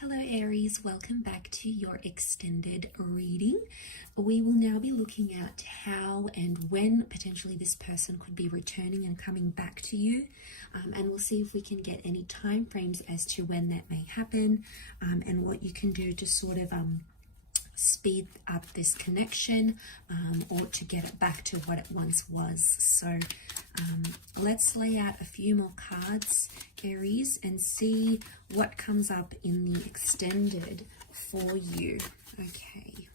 Hello Aries, welcome back to your extended reading. We will now be looking at how and when potentially this person could be returning and coming back to you, and we'll see if we can get any time frames as to when that may happen, and what you can do to sort of speed up this connection, or to get it back to what it once was. So let's lay out a few more cards, Aries, and see what comes up in the extended for you. Okay.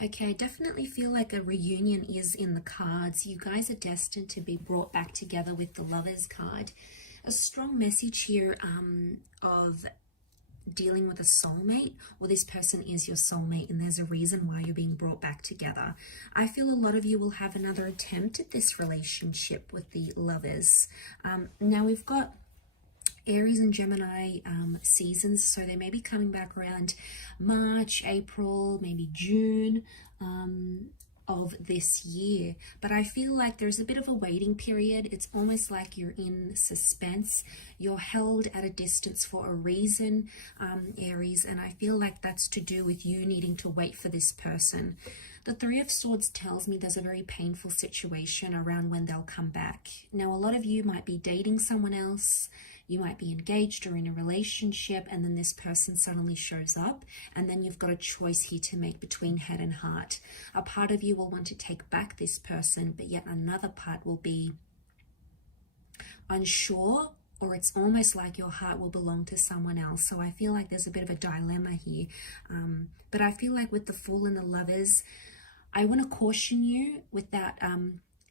Okay, definitely feel like a reunion is in the cards. You guys are destined to be brought back together with the Lovers card. A strong message here of dealing with a soulmate, or this person is your soulmate and there's a reason why you're being brought back together. I feel a lot of you will have another attempt at this relationship with the Lovers. Now we've got Aries and Gemini seasons, so they may be coming back around March, April, maybe June of this year. But I feel like there's a bit of a waiting period. It's almost like you're in suspense. You're held at a distance for a reason, Aries, and I feel like that's to do with you needing to wait for this person. The Three of Swords tells me there's a very painful situation around when they'll come back. Now, a lot of you might be dating someone else. You might be engaged or in a relationship, and then this person suddenly shows up, and then you've got a choice here to make between head and heart. A part of you will want to take back this person, but yet another part will be unsure, or it's almost like your heart will belong to someone else. So I feel like there's a bit of a dilemma here. But I feel like with the Fool and the Lovers, I want to caution you with that,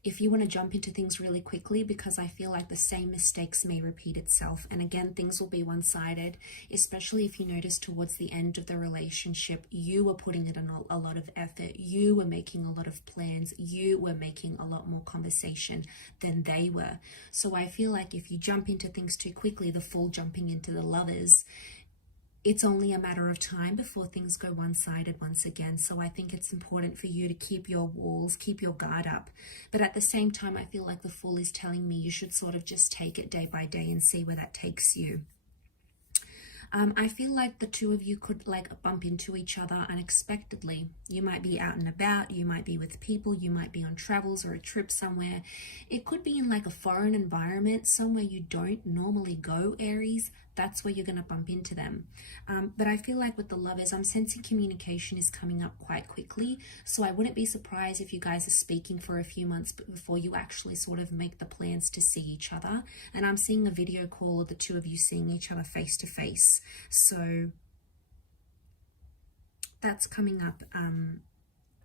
if you want to jump into things really quickly, because I feel like the same mistakes may repeat itself. And again, things will be one-sided, especially if you notice towards the end of the relationship, you were putting in a lot of effort. You were making a lot of plans. You were making a lot more conversation than they were. So I feel like if you jump into things too quickly, the Fool jumping into the Lovers, it's only a matter of time before things go one-sided once again. So I think it's important for you to keep your walls, keep your guard up. But at the same time, I feel like the Fool is telling me you should sort of just take it day by day and see where that takes you. I feel like the two of you could like bump into each other unexpectedly. You might be out and about, you might be with people, you might be on travels or a trip somewhere. It could be in like a foreign environment, somewhere you don't normally go, Aries. That's where you're going to bump into them. But I feel like with the Lovers, I'm sensing communication is coming up quite quickly. So I wouldn't be surprised if you guys are speaking for a few months before you actually sort of make the plans to see each other. And I'm seeing a video call of the two of you seeing each other face to face. So that's coming up.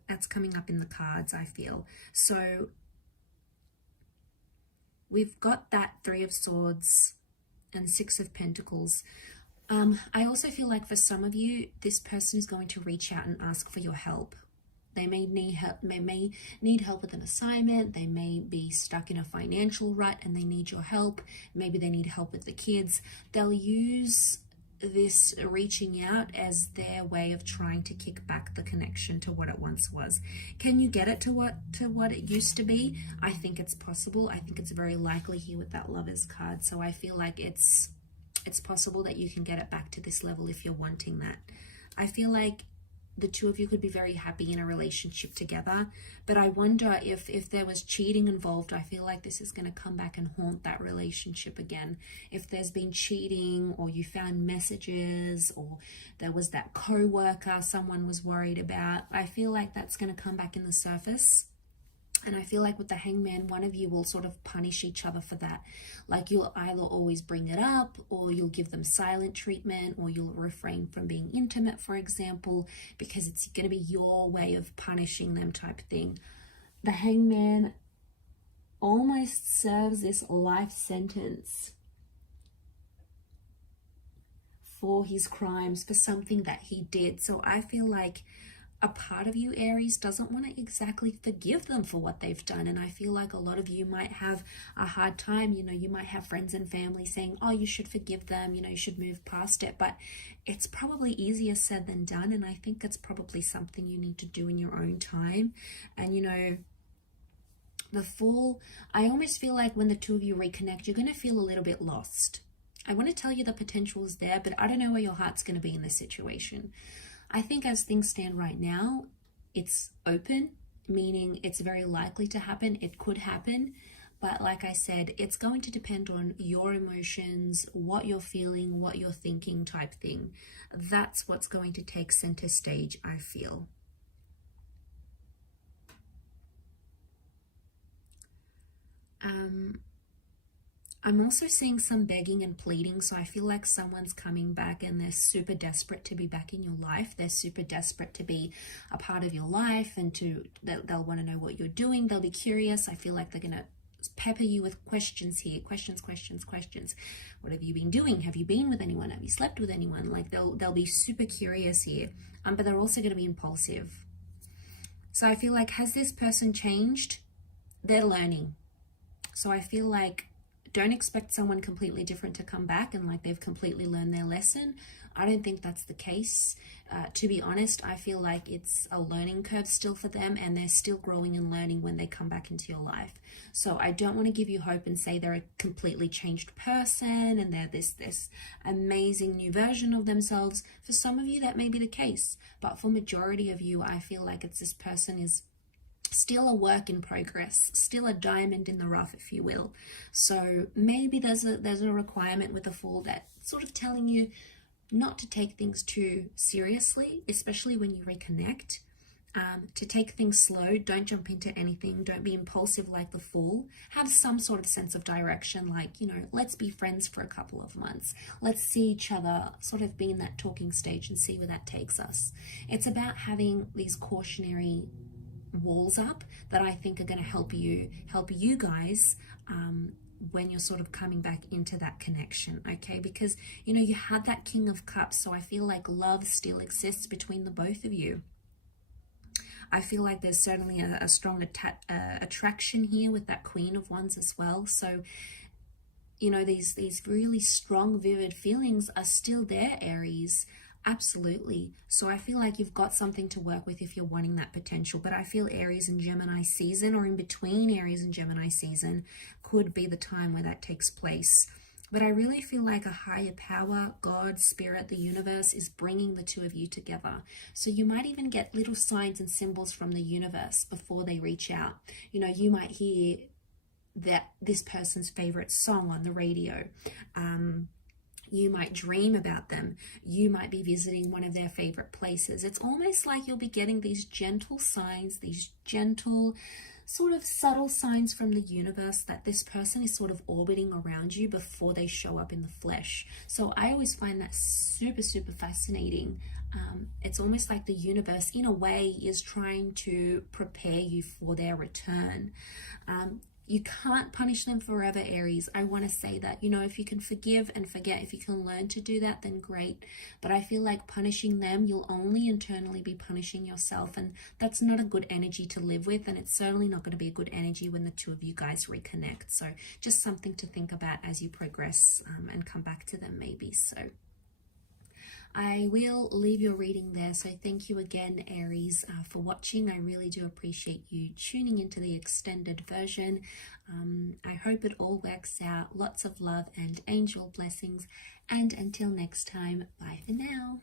That's coming up in the cards, I feel. So we've got that Three of Swords and Six of Pentacles. I also feel like for some of you, this person is going to reach out and ask for your help. They may need help. They may need help with an assignment. They may be stuck in a financial rut and they need your help. Maybe they need help with the kids. They'll use this reaching out as their way of trying to kick back the connection to what it once was. Can you get it to what it used to be? I think it's possible. I think it's very likely here with that Lovers card. So I feel like it's possible that you can get it back to this level if you're wanting that. I feel like the two of you could be very happy in a relationship together, but I wonder if there was cheating involved. I feel like this is going to come back and haunt that relationship again. If there's been cheating, or you found messages, or there was that co-worker someone was worried about, I feel like that's going to come back in the surface. And I feel like with the Hangman, one of you will sort of punish each other for that. Like you'll either always bring it up, or you'll give them silent treatment, or you'll refrain from being intimate, for example, because it's going to be your way of punishing them type thing. The Hangman almost serves this life sentence for his crimes, for something that he did. So I feel like a part of you, Aries, doesn't want to exactly forgive them for what they've done. And I feel like a lot of you might have a hard time. You know, you might have friends and family saying, oh, you should forgive them, you know, you should move past it. But it's probably easier said than done. And I think it's probably something you need to do in your own time. And, you know, the Fool, I almost feel like when the two of you reconnect, you're going to feel a little bit lost. I want to tell you the potential is there, but I don't know where your heart's going to be in this situation. I think as things stand right now, it's open, meaning it's very likely to happen. It could happen. But like I said, it's going to depend on your emotions, what you're feeling, what you're thinking type thing. That's what's going to take center stage, I feel. I'm also seeing some begging and pleading. So I feel like someone's coming back and they're super desperate to be back in your life. They're super desperate to be a part of your life, and they'll want to know what you're doing. They'll be curious. I feel like they're going to pepper you with questions here. Questions. What have you been doing? Have you been with anyone? Have you slept with anyone? Like they'll be super curious here. But they're also going to be impulsive. So I feel like, has this person changed? They're learning. So I feel like, don't expect someone completely different to come back and like they've completely learned their lesson. I don't think that's the case. To be honest, I feel like it's a learning curve still for them, and they're still growing and learning when they come back into your life. So I don't want to give you hope and say they're a completely changed person and they're this amazing new version of themselves. For some of you, that may be the case. But for majority of you, I feel like it's this person is still a work in progress, still a diamond in the rough, if you will. So maybe there's a requirement with the Fool that's sort of telling you not to take things too seriously, especially when you reconnect. To take things slow, don't jump into anything, don't be impulsive like the Fool. Have some sort of sense of direction, like, you know, let's be friends for a couple of months. Let's see each other, sort of be in that talking stage and see where that takes us. It's about having these cautionary walls up that I think are going to help you guys when you're sort of coming back into that connection, okay? Because, you know, you had that King of Cups, so I feel like love still exists between the both of you. I feel like there's certainly a strong attraction here with that Queen of Wands as well. So, you know, these really strong, vivid feelings are still there, Aries. Absolutely. So I feel like you've got something to work with if you're wanting that potential. But I feel Aries and Gemini season, or in between Aries and Gemini season, could be the time where that takes place. But I really feel like a higher power, God, Spirit, the universe is bringing the two of you together. So you might even get little signs and symbols from the universe before they reach out. You know, you might hear that this person's favorite song on the radio. You might dream about them. You might be visiting one of their favorite places. It's almost like you'll be getting these gentle signs, these gentle, sort of subtle signs from the universe that this person is sort of orbiting around you before they show up in the flesh. So I always find that super, super fascinating. It's almost like the universe, in a way, is trying to prepare you for their return. You can't punish them forever, Aries. I want to say that, you know, if you can forgive and forget, if you can learn to do that, then great. But I feel like punishing them, you'll only internally be punishing yourself. And that's not a good energy to live with. And it's certainly not going to be a good energy when the two of you guys reconnect. So just something to think about as you progress and come back to them maybe. So I will leave your reading there. So thank you again, Aries, for watching. I really do appreciate you tuning into the extended version. I hope it all works out. Lots of love and angel blessings. And until next time, bye for now.